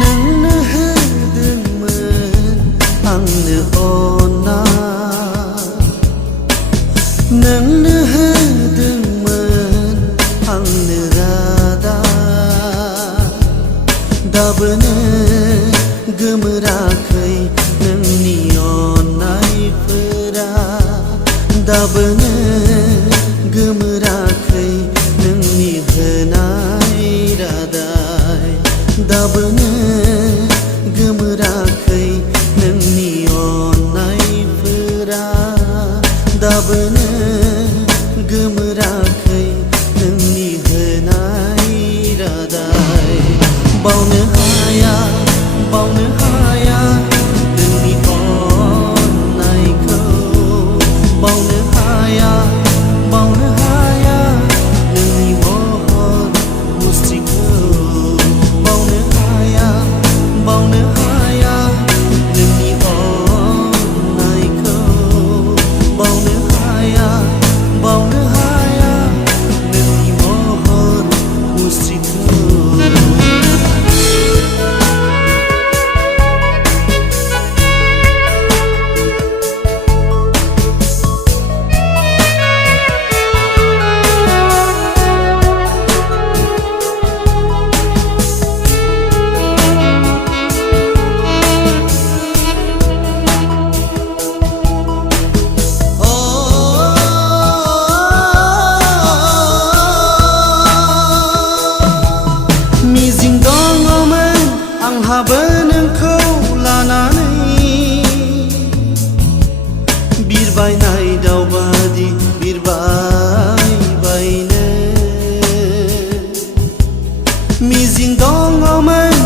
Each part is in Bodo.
नोंनो होदोंमोन आंनो अननाय नोंनो होदोंमोन आंनो रादाय दाबोनो गोमोराखै नोंनि अननायफोरा दाबोनो गोमोराखै नोंनि होनाय रादाय दाबोनो गोमोराखै नोंनि अननायफोरा दाबोनो गोमोराखै नोंनि होनाय रादाय बावनो हाया नोंनि अननायखौ बावनो हाया नोंनि महर मुस्रिखौ बावनो हाया नोंनि अननायखौ बावनो हाया नोंनि महर मुस्रिखौ मिजिं दङमोन आंहाबो नोंखौ लानानै बिरबायनाय दावबादि बिरबायनो मिजिं दङमोन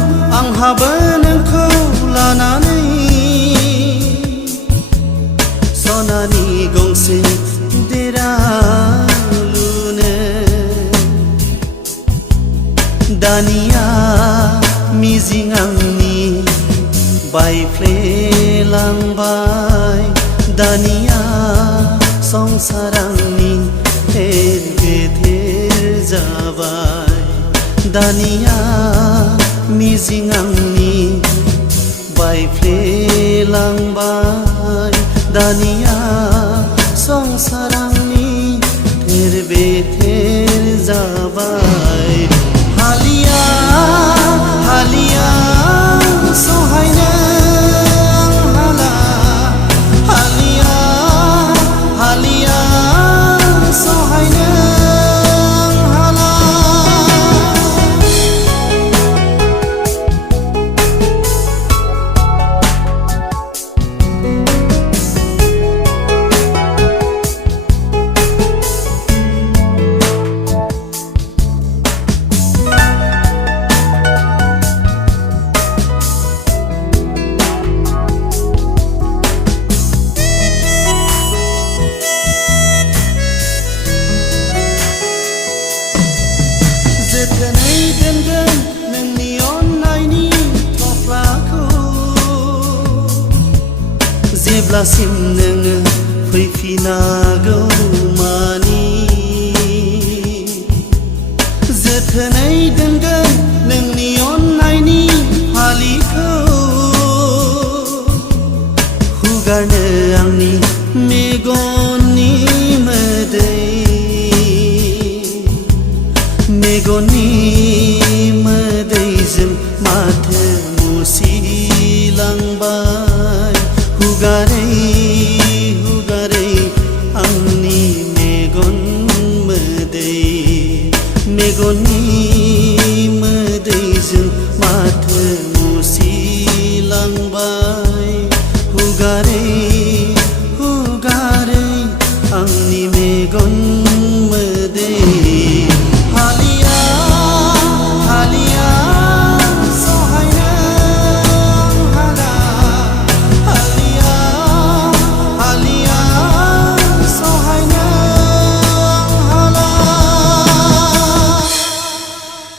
आंहाबो नोंखौ लानानै सनानि गंसे देरा दानिया मिजिं आंनि बायफ्लेलांबाय दानिया संसार आंनि थेर बेथेर जाबाय दानिया मिजिं आंनि बायफ्लेलांबाय दानिया संसार आंनि थेर बेथेर जाबाय हालिया सहायनो हाला हालिया सहायनो हाला जोथोनै दोनगोन नोंनि अननायनि थफ्लाखौ जेब्लासिम नोङो फैफिनागौ मानि जोथोनै